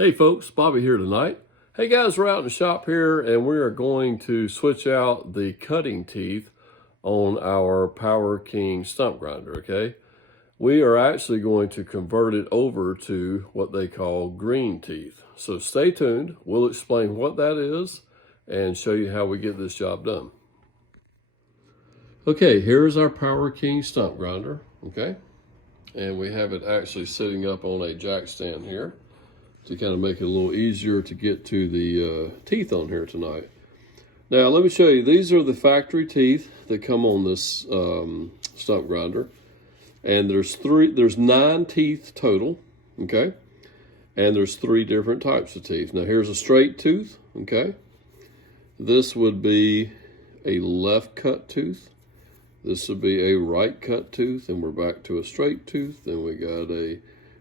Hey folks, Bobby here tonight. Hey guys, we're out in the shop here and we are going to switch out the cutting teeth on our Power King stump grinder, okay? We are actually going to convert it over to what they call green teeth. So stay tuned, we'll explain what that is and show you how we get this job done. Okay, here's our Power King stump grinder, okay? And we have it actually sitting up on a jack stand here to kind of make it a little easier to get to the teeth on here tonight. Now let me show you, these are the factory teeth that come on this stump grinder. And there's 9 teeth total, okay? And there's 3 different types of teeth. Now here's a straight tooth, okay? This would be a left cut tooth. This would be a right cut tooth, and we're back to a straight tooth. Then we got a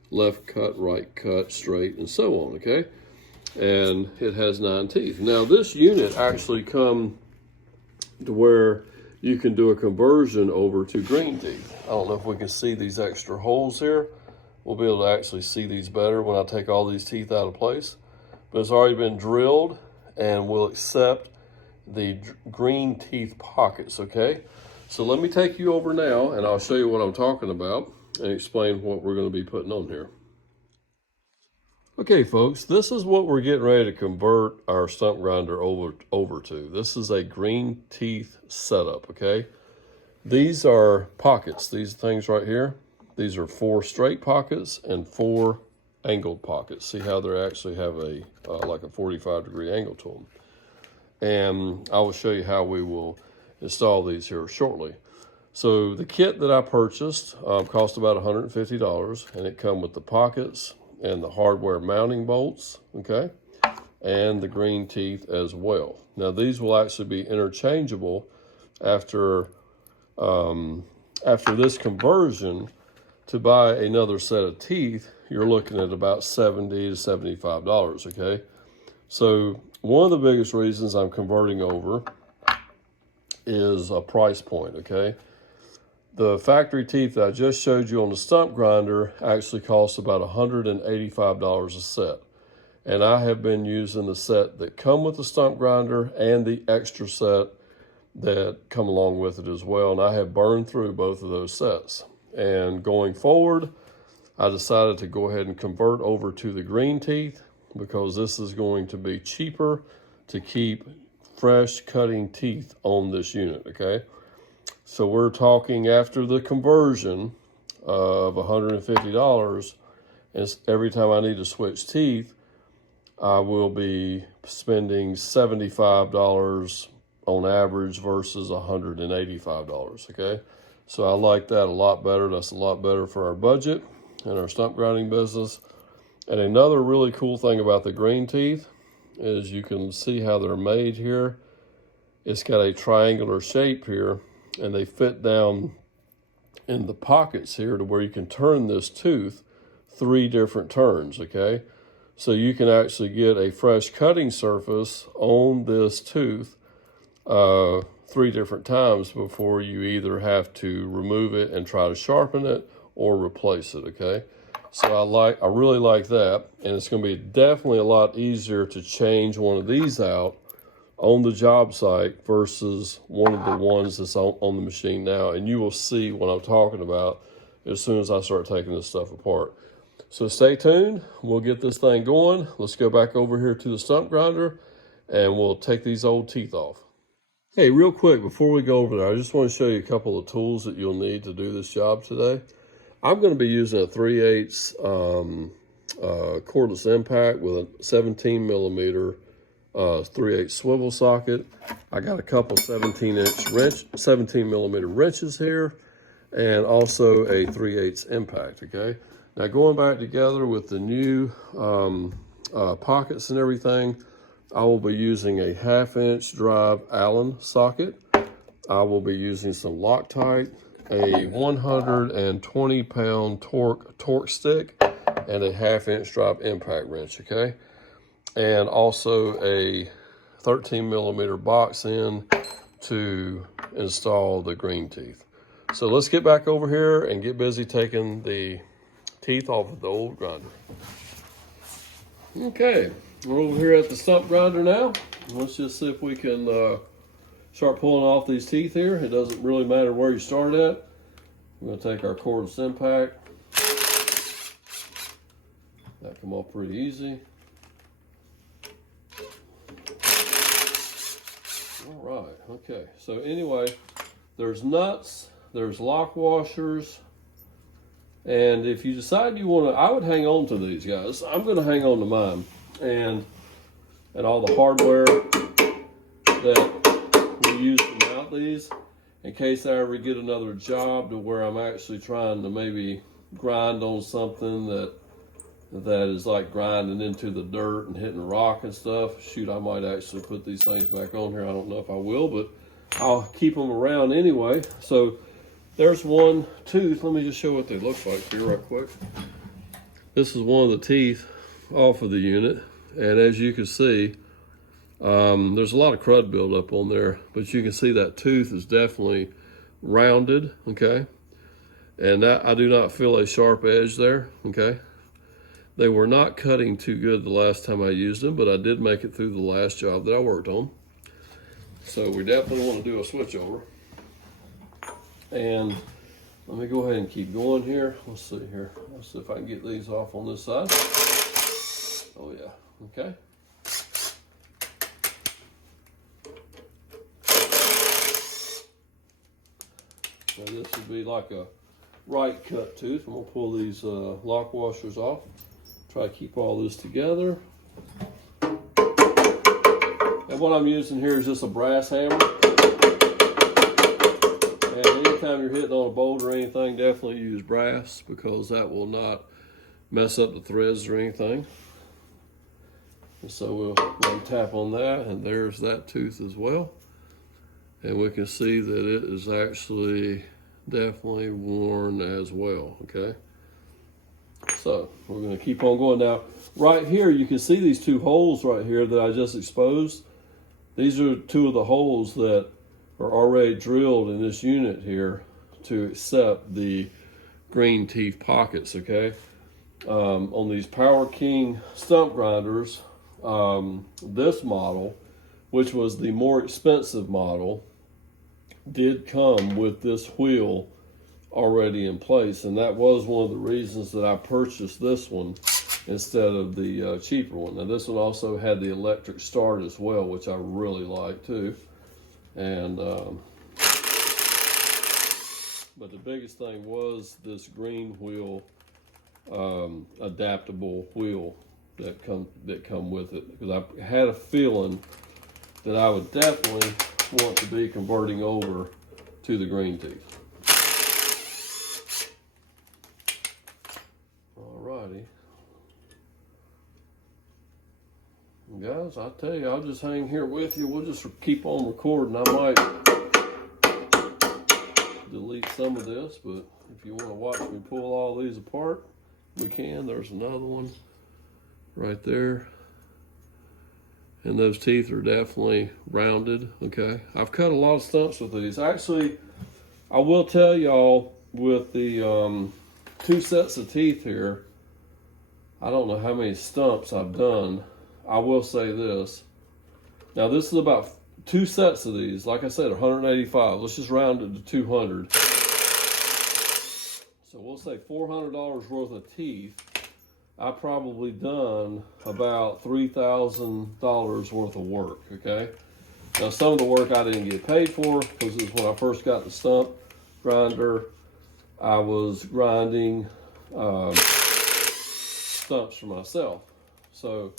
left cut, right cut, straight, and so on, okay? And it has 9 teeth. Now this unit actually come to where you can do a conversion over to green teeth. I don't know if we can see these extra holes here. We'll be able to actually see these better when I take all these teeth out of place. But it's already been drilled and will accept the green teeth pockets, okay? So let me take you over now and I'll show you what I'm talking about and explain what we're going to be putting on here. Okay folks, this is what we're getting ready to convert our stump grinder over to. This is a green teeth setup, okay? These are pockets, these things right here. These are 4 straight pockets and 4 angled pockets. See how they actually have a like a 45-degree angle to them. And I will show you how we will install these here shortly. So the kit that I purchased cost about $150, and it come with the pockets and the hardware mounting bolts, okay, and the green teeth as well. Now these will actually be interchangeable after this conversion. To buy another set of teeth, you're looking at about $70 to $75, okay? So one of the biggest reasons I'm converting over is a price point, okay? The factory teeth that I just showed you on the stump grinder actually costs about $185 a set. And I have been using the set that come with the stump grinder and the extra set that come along with it as well. And I have burned through both of those sets. And going forward, I decided to go ahead and convert over to the green teeth because this is going to be cheaper to keep fresh cutting teeth on this unit, okay? So we're talking after the conversion of $150, and every time I need to switch teeth, I will be spending $75 on average versus $185, okay? So I like that a lot better. That's a lot better for our budget and our stump grinding business. And another really cool thing about the green teeth is you can see how they're made here. It's got a triangular shape here, and they fit down in the pockets here to where you can turn this tooth 3 different turns, okay? So you can actually get a fresh cutting surface on this tooth 3 different times before you either have to remove it and try to sharpen it or replace it, okay? So I really like that, and it's gonna be definitely a lot easier to change one of these out on the job site versus one of the ones that's on the machine now. And you will see what I'm talking about as soon as I start taking this stuff apart. So stay tuned, we'll get this thing going. Let's go back over here to the stump grinder and we'll take these old teeth off. Hey, real quick, before we go over there, I just want to show you a couple of tools that you'll need to do this job today. I'm going to be using a 3/8 cordless impact with a 17 millimeter 3/8 swivel socket. I got a couple 17 millimeter wrenches here, and also a 3/8 impact, okay? Now going back together with the new pockets and everything, I will be using a 1/2-inch drive Allen socket. I will be using some Loctite, a 120-pound torque stick, and a 1/2-inch drive impact wrench, okay? And also a 13 millimeter box end to install the green teeth. So let's get back over here and get busy taking the teeth off of the old grinder. Okay, we're over here at the stump grinder now. Let's just see if we can start pulling off these teeth here. It doesn't really matter where you start at. We're going to take our cordless impact. That come off pretty easy. All right, okay. So anyway, there's nuts, there's lock washers, and if you decide you want to, I would hang on to these guys. I'm going to hang on to mine, and all the hardware that we use to mount these, in case I ever get another job to where I'm actually trying to maybe grind on something that is like grinding into the dirt and hitting rock and stuff. Shoot, I might actually put these things back on here. I don't know if I will, but I'll keep them around anyway. So there's one tooth. Let me just show what they look like here real quick. This is one of the teeth off of the unit, and as you can see, there's a lot of crud buildup on there, but you can see that tooth is definitely rounded, okay? And that, I do not feel a sharp edge there, okay? They were not cutting too good the last time I used them, but I did make it through the last job that I worked on. So we definitely want to do a switch over. And let me go ahead and keep going here. Let's see here. Let's see if I can get these off on this side. Oh yeah, okay. So this would be like a right cut tooth. I'm gonna pull these lock washers off. Try to keep all this together. And what I'm using here is just a brass hammer. And anytime you're hitting on a bolt or anything, definitely use brass, because that will not mess up the threads or anything. And so we'll tap on that, and there's that tooth as well. And we can see that it is actually definitely worn as well, okay? So we're going to keep on going. Now, right here, you can see these two holes right here that I just exposed. These are two of the holes that are already drilled in this unit here to accept the green teeth pockets, okay? On these Power King stump grinders, this model, which was the more expensive model, did come with this wheel already in place, and that was one of the reasons that I purchased this one instead of the cheaper one. Now this one also had the electric start as well, which I really like too. And but the biggest thing was this green wheel, adaptable wheel that come with it, because I had a feeling that I would definitely want to be converting over to the green teeth. Alrighty. Guys, I tell you, I'll just hang here with you. We'll just keep on recording. I might delete some of this, but if you want to watch me pull all these apart, we can. There's another one right there. And those teeth are definitely rounded, okay? I've cut a lot of stumps with these. Actually, I will tell y'all, with the two sets of teeth here, I don't know how many stumps I've done. I will say this. Now, this is about two sets of these. Like I said, 185. Let's just round it to 200. So we'll say $400 worth of teeth. I've probably done about $3,000 worth of work, okay? Now, some of the work I didn't get paid for, because it was when I first got the stump grinder. I was grinding stumps for myself. So,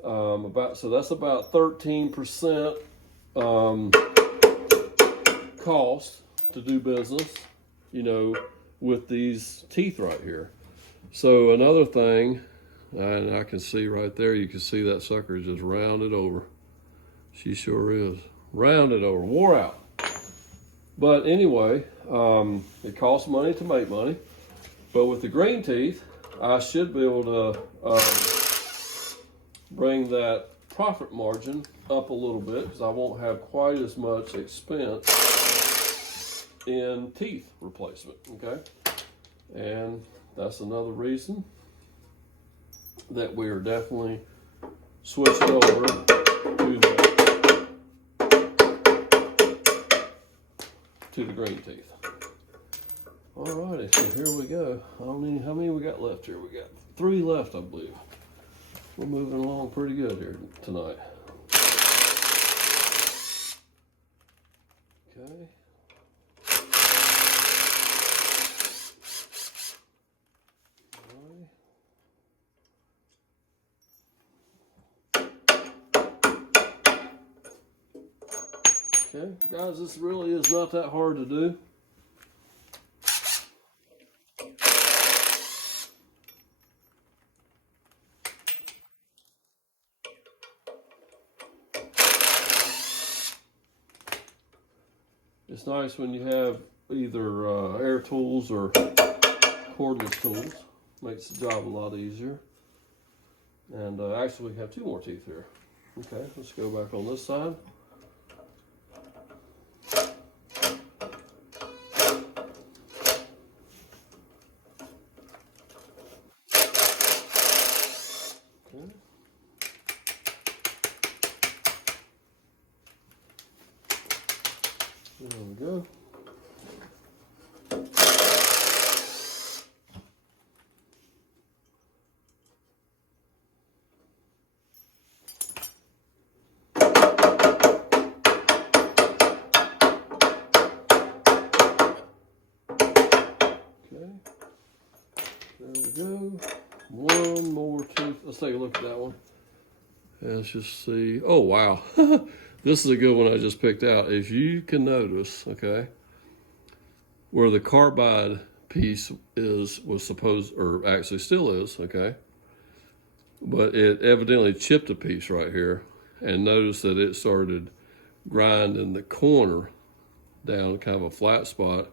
so that's about 13% cost to do business, you know, with these teeth right here. So another thing, and I can see right there, you can see that sucker is just rounded over. She sure is. Rounded over, wore out. But anyway, it costs money to make money. But with the green teeth, I should be able to bring that profit margin up a little bit, because I won't have quite as much expense in teeth replacement, okay? And that's another reason that we are definitely switching over to the green teeth. Alrighty, so here we go. How many we got left here? We got 3 left, I believe. We're moving along pretty good here tonight. Okay. Okay, guys, this really is not that hard to do. It's nice when you have either air tools or cordless tools. Makes the job a lot easier. And actually we have 2 more teeth here. Okay, let's go back on this side. Okay. There we go. There we go. One more tooth. Let's take a look at that one. Let's just see. Oh, wow. This is a good one I just picked out. If you can notice, okay, where the carbide piece was supposed, or actually still is, okay, but it evidently chipped a piece right here, and notice that it started grinding the corner down kind of a flat spot,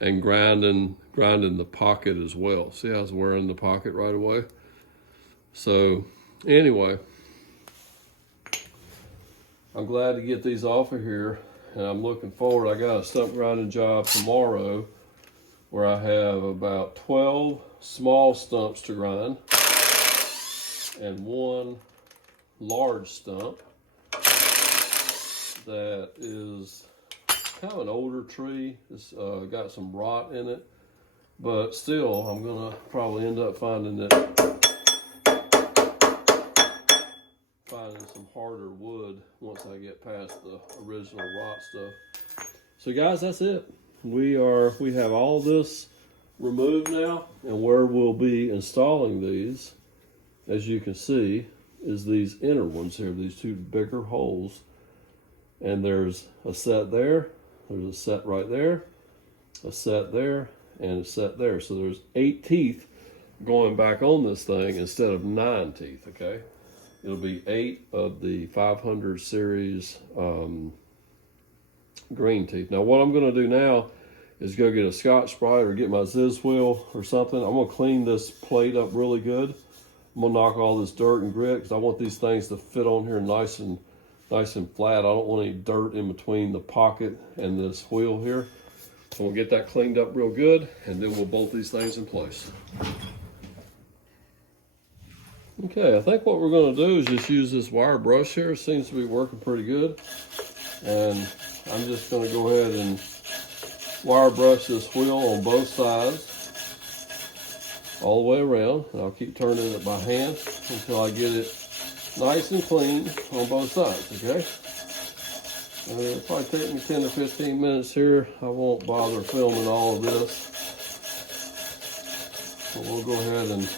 and grinding the pocket as well. See how it's wearing the pocket right away? So anyway, I'm glad to get these off of here, and I'm looking forward. I got a stump grinding job tomorrow where I have about 12 small stumps to grind and 1 large stump that is kind of an older tree. It's got some rot in it, but still I'm gonna probably end up finding some harder wood once I get past the original rot stuff. So guys, that's it. We have all this removed now, and where we'll be installing these, as you can see, is these inner ones here, these 2 bigger holes. And there's a set there, there's a set right there, a set there, and a set there. So there's 8 teeth going back on this thing instead of 9 teeth, okay? It'll be 8 of the 500 series green teeth. Now what I'm gonna do now is go get a Scotch-Brite or get my Ziz wheel or something. I'm gonna clean this plate up really good. I'm gonna knock all this dirt and grit because I want these things to fit on here nice and flat. I don't want any dirt in between the pocket and this wheel here. So we'll get that cleaned up real good, and then we'll bolt these things in place. Okay, I think what we're gonna do is just use this wire brush here. It seems to be working pretty good. And I'm just gonna go ahead and wire brush this wheel on both sides, all the way around. And I'll keep turning it by hand until I get it nice and clean on both sides, okay? It'll probably take me 10 to 15 minutes here. I won't bother filming all of this. So we'll go ahead and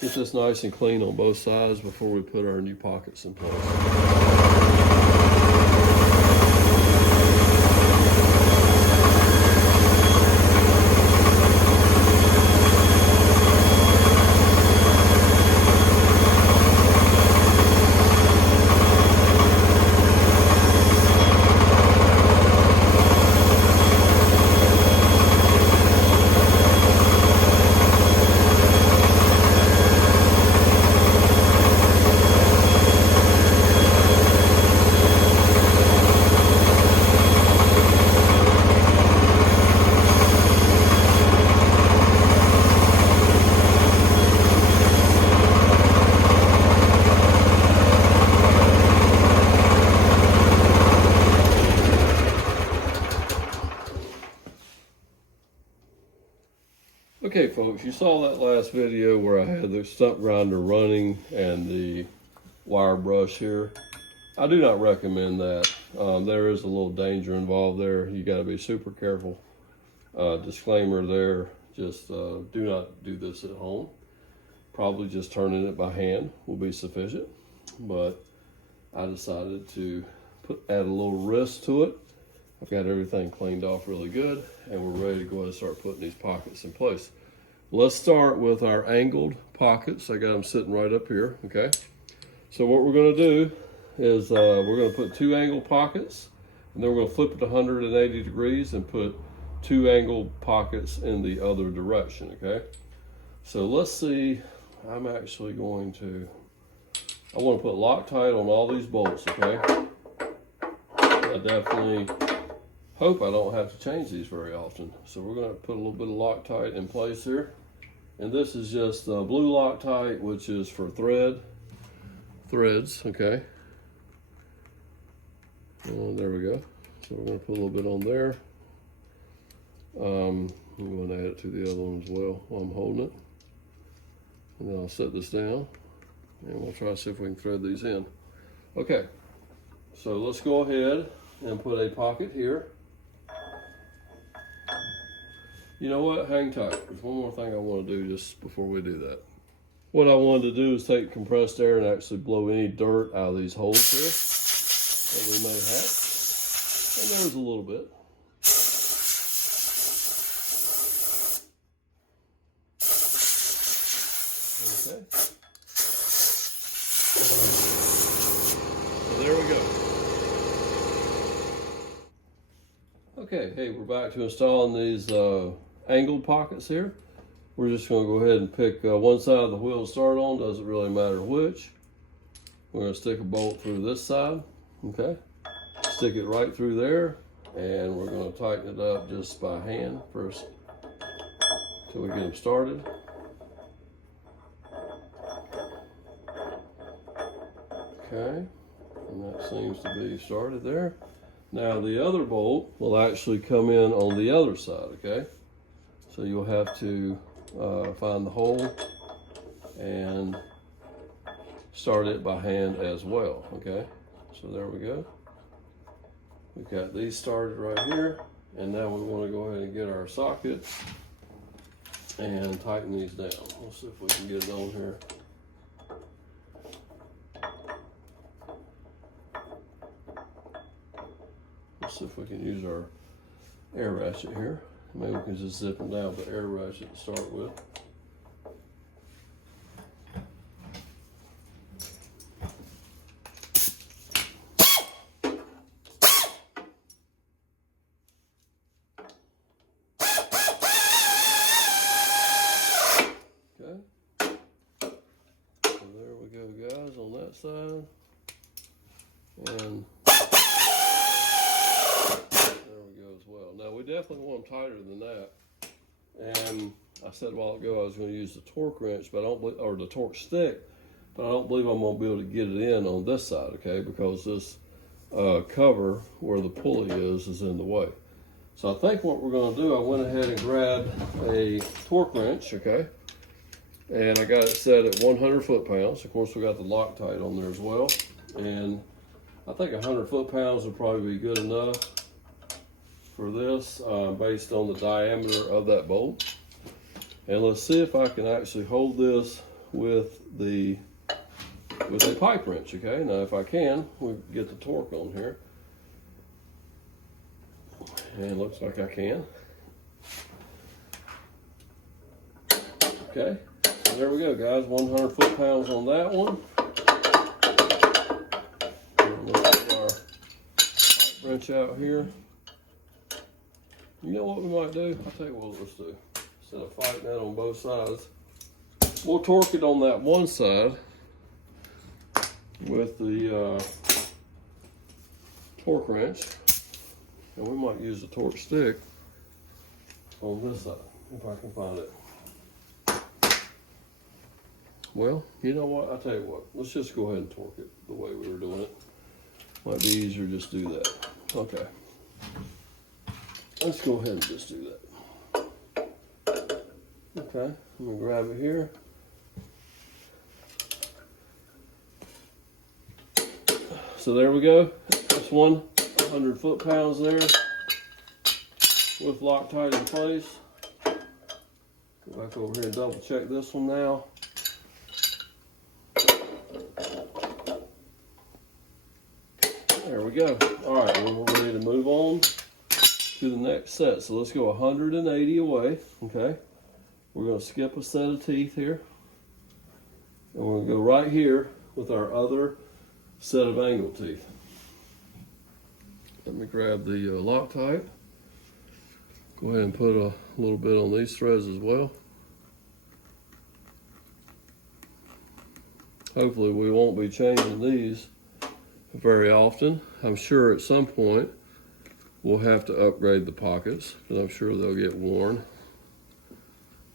get this nice and clean on both sides before we put our new pockets in place. folks, you saw that last video where I had the stump grinder running and the wire brush here. I do not recommend that. There is a little danger involved there. You got to be super careful. Disclaimer there, just do not do this at home. Probably just turning it by hand will be sufficient. But I decided to add a little wrist to it. I've got everything cleaned off really good, and we're ready to go ahead and start putting these pockets in place. Let's start with our angled pockets. I got them sitting right up here, okay? So what we're gonna do is we're gonna put 2 angled pockets, and then we're gonna flip it to 180 degrees and put 2 angled pockets in the other direction, okay? So let's see, I'm actually going to, I wanna put Loctite on all these bolts, okay? I definitely hope I don't have to change these very often. So we're going to put a little bit of Loctite in place here. And this is just blue Loctite, which is for threads, okay? And there we go. So we're going to put a little bit on there. I'm going to add it to the other one as well while I'm holding it. And then I'll set this down and we'll try to see if we can thread these in. Okay, so let's go ahead and put a pocket here. You know what? Hang tight. There's one more thing I want to do just before we do that. What I wanted to do is take compressed air and actually blow any dirt out of these holes here that we may have. And there's a little bit. Okay. So there we go. Okay, hey, we're back to installing these angled pockets here. We're just going to go ahead and pick one side of the wheel to start on. Doesn't really matter which. We're going to stick a bolt through this side, okay? Stick it right through there, and we're going to tighten it up just by hand first until we get them started. Okay, and that seems to be started there. Now the other bolt will actually come in on the other side, okay? So you'll have to find the hole and start it by hand as well, okay? So there we go. We've got these started right here, and now we want to go ahead and get our socket and tighten these down. Let's see if we can get it on here. Let's see if we can use our air ratchet here. Maybe we can just zip them down with the air ratchet to start with. Okay. So there we go, guys, on that side. And now we definitely want them tighter than that. And I said a while ago I was going to use the torque wrench, but I don't believe, or the torque stick, but I don't believe I'm going to be able to get it in on this side, okay? Because this cover where the pulley is in the way. So I think what we're going to do, I went ahead and grabbed a torque wrench, okay? And I got it set at 100 foot-pounds. Of course, we got the Loctite on there as well. And I think 100 foot-pounds would probably be good enough for this, based on the diameter of that bolt. And let's see if I can actually hold this with a pipe wrench, okay? Now if I can, we'll get the torque on here. And it looks like I can. Okay, so there we go, guys, 100 foot-pounds on that one. And let's get our pipe wrench out here. You know what we might do? I'll tell you what let's do. Instead of fighting that on both sides, we'll torque it on that one side with the torque wrench, and we might use the torque stick on this side, if I can find it. Well, you know what? I'll tell you what. Let's just go ahead and torque it the way we were doing it. Might be easier just do that. Okay. Let's go ahead and just do that. Okay, I'm gonna grab it here. So there we go. That's 100 foot-pounds there with Loctite in place. Go back over here and double check this one now. There we go. All right, well, we're ready to move on to the next set. So let's go 180 away, okay? We're gonna skip a set of teeth here. And we're gonna go right here with our other set of angle teeth. Let me grab the Loctite. Go ahead and put a little bit on these threads as well. Hopefully we won't be changing these very often. I'm sure at some point we'll have to upgrade the pockets, but I'm sure they'll get worn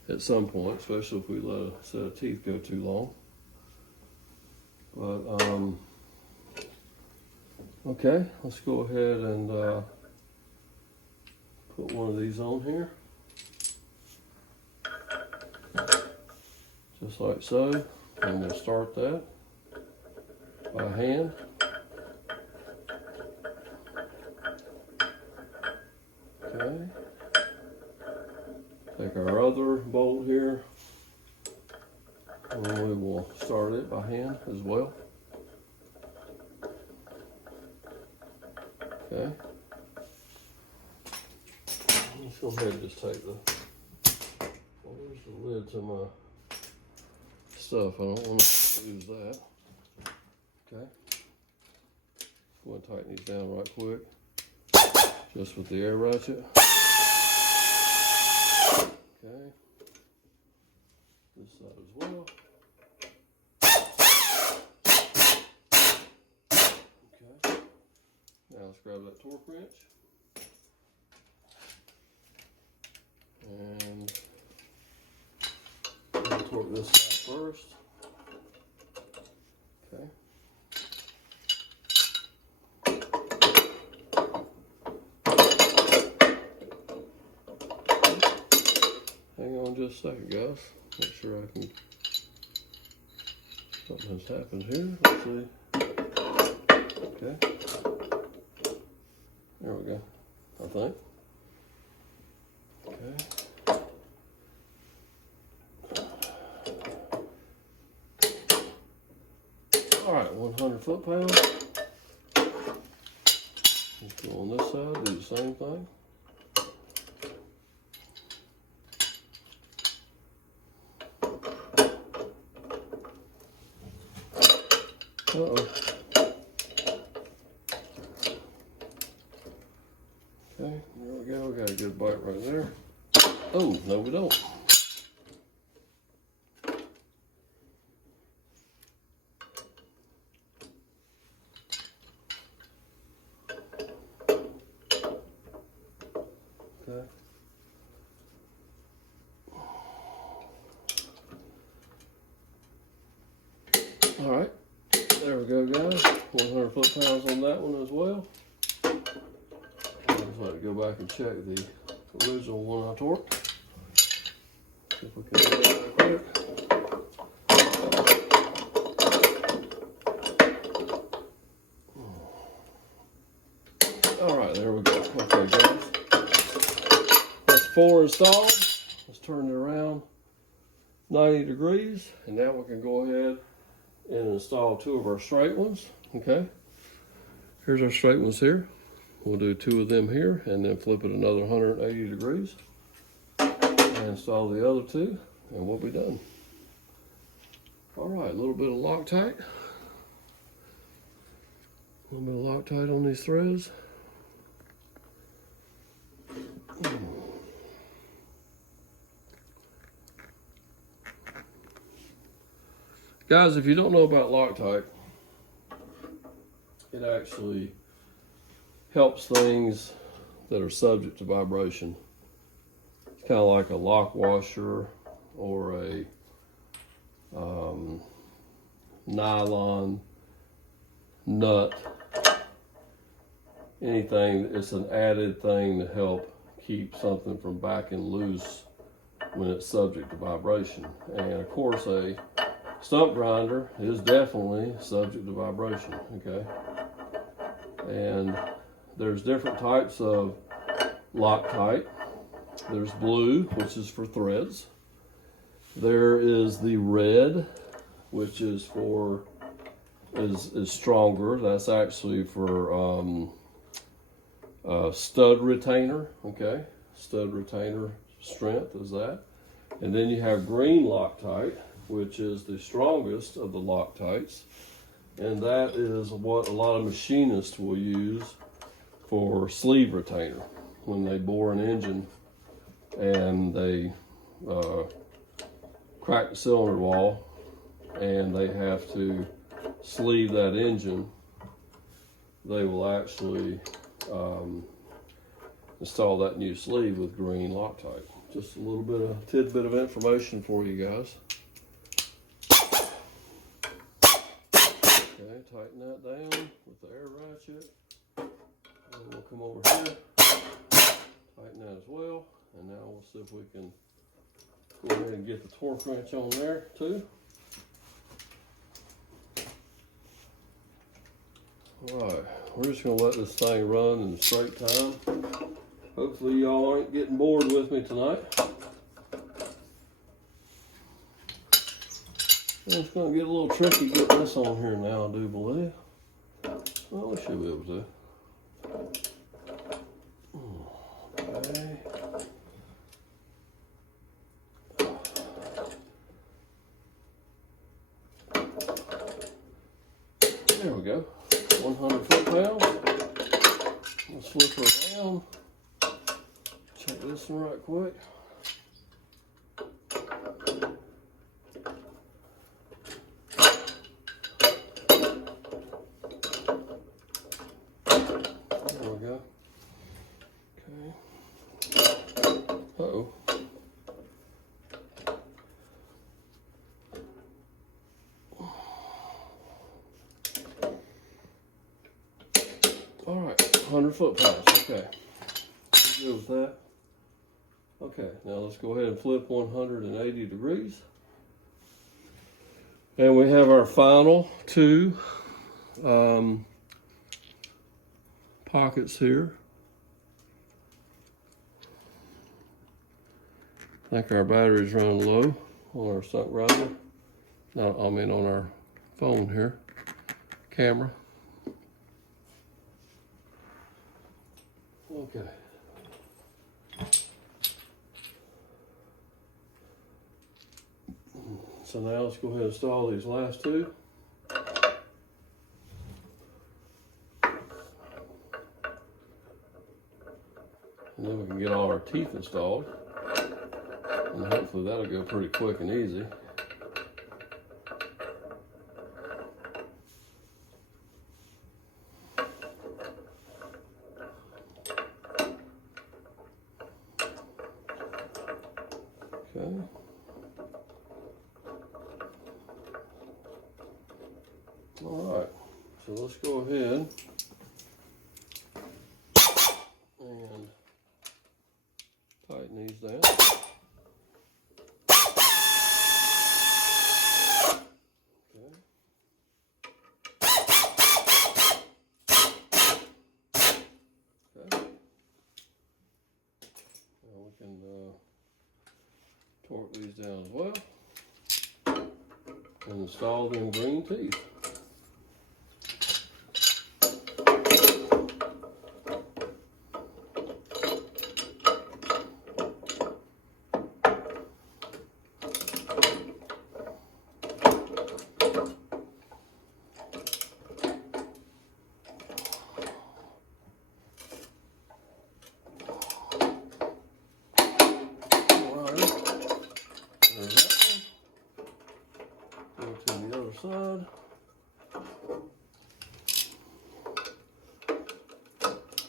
at some point, especially if we let a set of teeth go too long. But okay, let's go ahead and put one of these on here, just like so, and we'll start that by hand. Okay, take our other bolt here, and we will start it by hand as well. Okay, let's go ahead and just take the, well, where's the lid to my stuff? I don't want to lose that. Okay, go ahead and tighten these down right quick, just with the air ratchet. Okay, this side as well. Okay, now let's grab that torque wrench and we'll torque this side first. Okay. Hang on just a second, guys. Make sure I can. Something has happened here. Let's see. Okay. There we go. I think. Okay. All right, 100 foot-pounds. Let's go on this side. Do the same thing. Uh-oh. Okay, there we go. We got a good bite right there. Oh, no we don't. Okay. All right. There we go, guys. 100 foot-pounds on that one as well. I just want to go back and check the original one I torqued. See if we can do that quick. All right, there we go. Okay, guys. That's 4 installed. Let's turn it around 90 degrees, and now we can go ahead and install 2 of our straight ones. Okay, here's our straight ones here. We'll do 2 of them here and then flip it another 180 degrees and install the other 2 and we'll be done. All right, a little bit of Loctite. A little bit of Loctite on these threads. Guys, if you don't know about Loctite, it actually helps things that are subject to vibration. It's kind of like a lock washer or a nylon nut. Anything, it's an added thing to help keep something from backing loose when it's subject to vibration. And of course, a stump grinder is definitely subject to vibration, okay? And there's different types of Loctite. There's blue, which is for threads. There is the red, which is for is stronger. That's actually for stud retainer, okay? Stud retainer strength is that. And then you have green Loctite, which is the strongest of the Loctites. And that is what a lot of machinists will use for sleeve retainer when they bore an engine and they crack the cylinder wall and they have to sleeve that engine. They will actually install that new sleeve with green Loctite. Just a little bit of tidbit of information for you guys. Okay, tighten that down with the air ratchet. And we'll come over here, tighten that as well. And now we'll see if we can go ahead and get the torque wrench on there too. Alright, we're just going to let this thing run in straight time. Hopefully y'all ain't getting bored with me tonight. It's going to get a little tricky getting this on here now, I do believe. Well, we should be able to. Okay. There we go. 100 foot-pounds. Let's flip her around. Check this one right quick. There we go. Okay. Uh-oh. All right, 100 foot-pounds. Okay. Good with that. Okay, now let's go ahead and flip 180 degrees. And we have our final two pockets here. I think our battery's running low on our stump grinder. No, I mean on our phone here, camera. Okay. So now let's go ahead and install these last two. And then we can get all our teeth installed. And hopefully that'll go pretty quick and easy. Okay. All right, so let's go ahead and tighten these down. Okay. Okay. Now we can torque these down as well and install them green teeth. Side.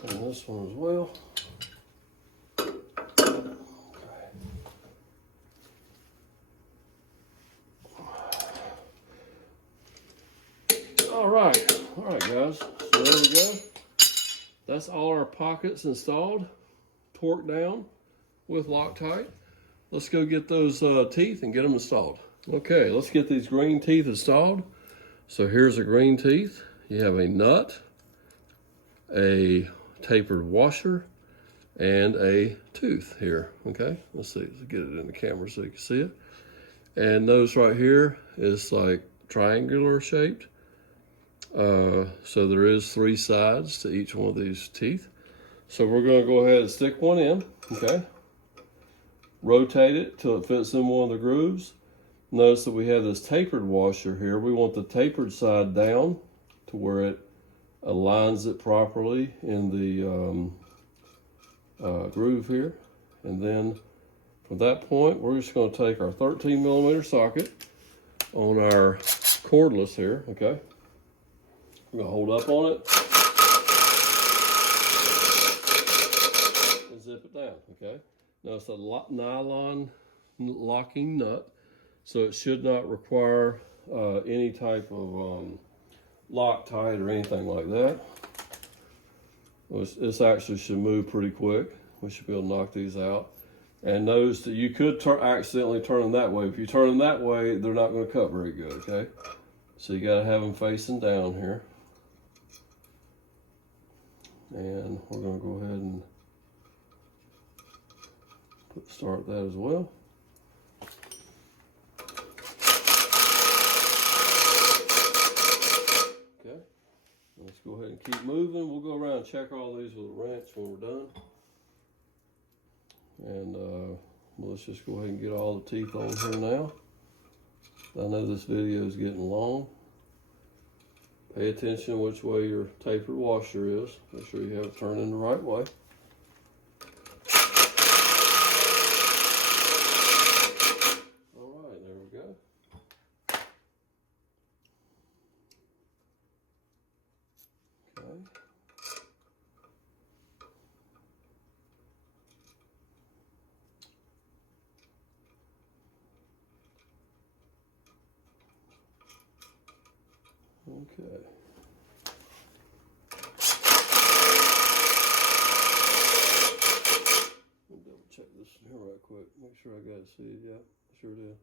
And this one as well. Okay. All right guys, so there we go. That's all our pockets installed, torqued down with Loctite. let's go get those teeth and get them installed. Okay, let's get these green teeth installed. So here's a green teeth. You have a nut, a tapered washer, and a tooth here. Okay, let's see, let's get it in the camera so you can see it. And those right here is like triangular shaped. So there is 3 sides to each one of these teeth. So we're going to go ahead and stick one in, okay? Rotate it till it fits in one of the grooves. Notice that we have this tapered washer here. We want the tapered side down to where it aligns it properly in the groove here. And then from that point, we're just going to take our 13mm socket on our cordless here, okay? We're going to hold up on it and zip it down, okay? Now it's a nylon locking nut, so it should not require any type of Loctite or anything like that. This actually should move pretty quick. We should be able to knock these out. And notice that you could accidentally turn them that way. If you turn them that way, they're not going to cut very good, okay? So you got to have them facing down here. And we're going to go ahead and start that as well. Okay, let's go ahead and keep moving. We'll go around and check all these with a wrench when we're done. And let's just go ahead and get all the teeth on here now. I know this video is getting long. Pay attention which way your tapered washer is. Make sure you have it turned in the right way. All right, there we go. Okay. Okay. I'll double check this in here right quick. Make sure I got it seated. Yeah, sure did.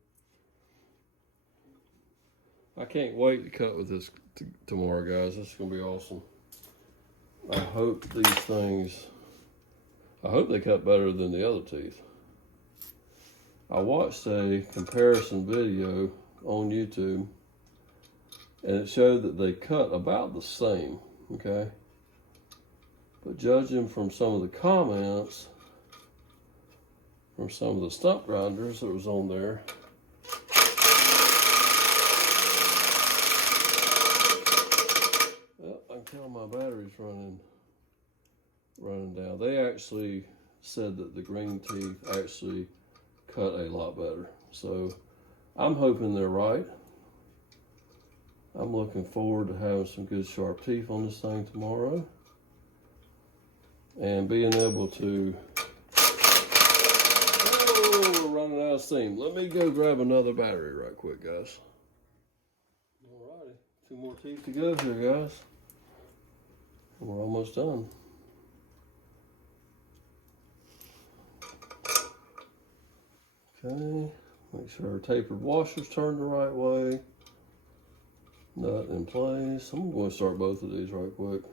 I can't wait to cut with this tomorrow, guys. This is going to be awesome. I hope these things, I hope they cut better than the other teeth. I watched a comparison video on YouTube, and it showed that they cut about the same, okay? But judging from some of the comments, from some of the stump grinders that was on there, well, I can tell my battery's running down. They actually said that the green teeth actually cut a lot better. So I'm hoping they're right. I'm looking forward to having some good sharp teeth on this thing tomorrow. And being able to, oh, we're running out of steam. Let me go grab another battery right quick, guys. Alrighty, 2 more teeth to go here, guys. And we're almost done. Okay, make sure our tapered washer's turned the right way. Nut in place. I'm going to start both of these right quick.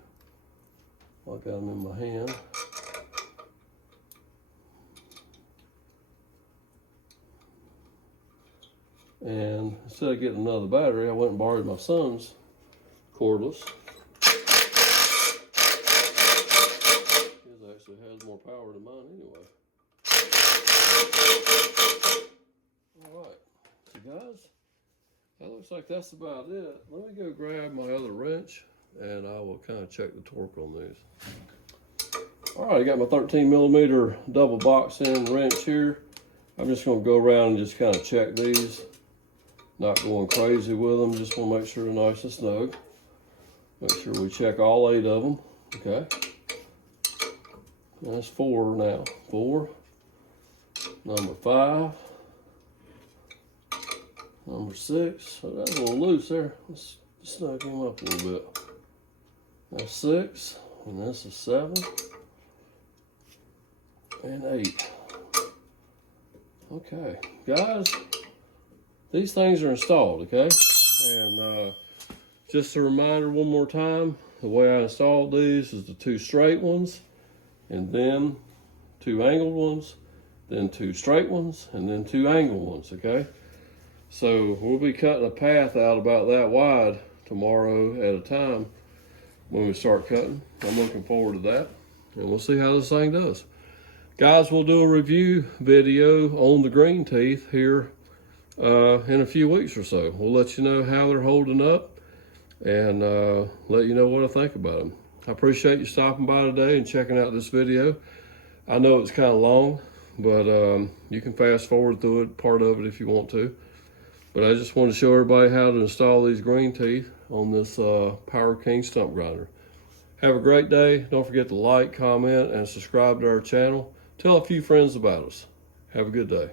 I got them in my hand. And instead of getting another battery, I went and borrowed my son's cordless. His actually has more power than mine anyway. All right, so guys, that looks like that's about it. Let me go grab my other wrench and I will kind of check the torque on these. All right, I got my 13mm double box end wrench here. I'm just going to go around and just kind of check these. Not going crazy with them, just want to make sure they're nice and snug. Make sure we check all 8 of them, okay? That's 4 now. 4. Number 5. Number 6. So that's a little loose there. Let's snug him up a little bit. That's 6. And this is 7. And 8. Okay, guys, these things are installed, okay? And just a reminder one more time, the way I installed these is the 2 straight ones, and then 2 angled ones, then 2 straight ones, and then 2 angled ones, okay? So we'll be cutting a path out about that wide tomorrow at a time when we start cutting. I'm looking forward to that, and we'll see how this thing does. Guys, we'll do a review video on the green teeth here in a few weeks or so. We'll let you know how they're holding up and let you know what I think about them. I appreciate you stopping by today and checking out this video. I know it's kind of long, but you can fast forward through it, part of it if you want to. But I just want to show everybody how to install these green teeth on this Power King stump grinder. Have a great day. Don't forget to like, comment, and subscribe to our channel. Tell a few friends about us. Have a good day.